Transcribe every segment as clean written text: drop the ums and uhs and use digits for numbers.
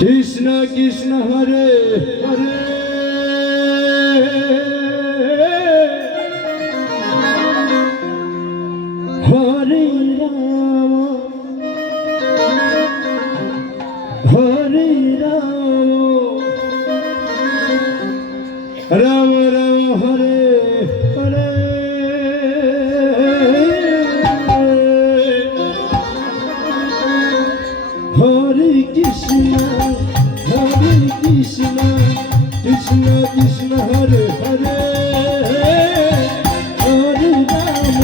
Krishna Krishna Hare Hare Hare Ram Hare Ram Ram Ram Hare Hare Hare Krishna Krishna Krishna Krishna Hare Hare Hare Ram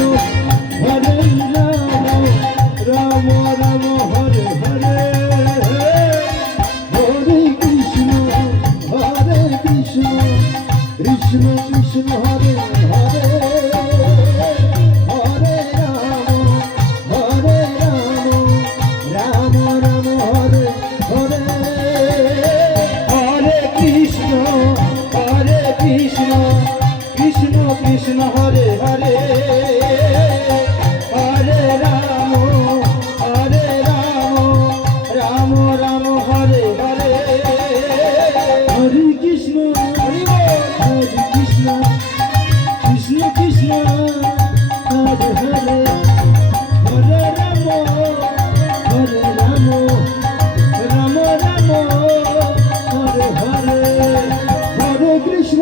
Hare Ram Ram Ram Hare Hare Hare Krishna Krishna Krishna Hare Hare Hare Ram Ram Hare Hare Krishna Krishna Krishna Hare Hare Hare Ram Ram Ram Hare Hare Hare Krishna Krishna Krishna Krishna Hare Hare Hare Ram Ram Ram Hare Hare Hare Krishna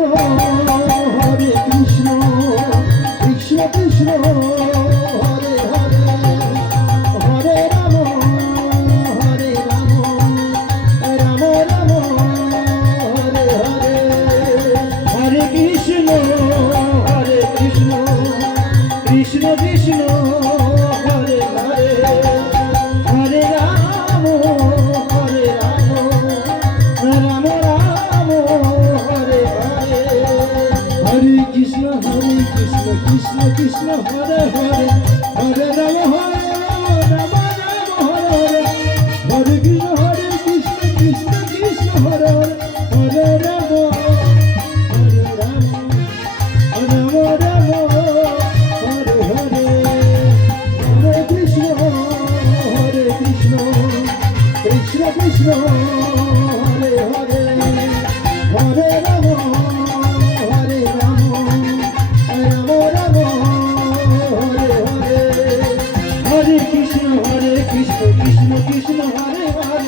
Krishna Krishna Krishna Hare Hare Hare Ram Ram Ram Hare Hare Hare Krishna Krishna Krishna Hare Hare Hare Ram Ram Ram Hare Hare Hare Krishna Krishna Krishna Hare Hare Hare Ram Ram Hare Hare Hare Krishna Krishna Krishna Hare Hare Hare Ram Ram Ram Hare Hare Hare Krishna Krishna Krishna Hare Hare Hare Ram Ram Ram Hare Hare Hare Krishna Krishna Krishna Hare Hare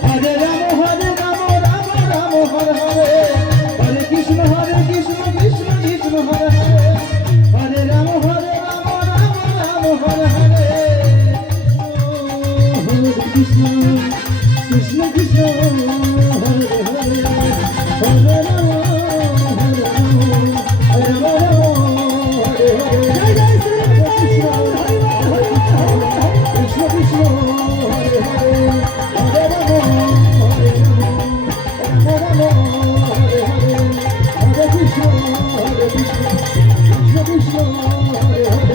Hare Ram Ram Ram Hare Hare Hare Krishna Krishna Krishna Hare Hare Hare Ram Ram Hare Hare Hare Krishna Krishna Krishna Hare Hare Hare Ram Ram Hare Hare Joy Joy Shri Krishna Krishna Hare Hare Hare Ram Hare Ram Hare Hare Hare Krishna Krishna Krishna Hare Hare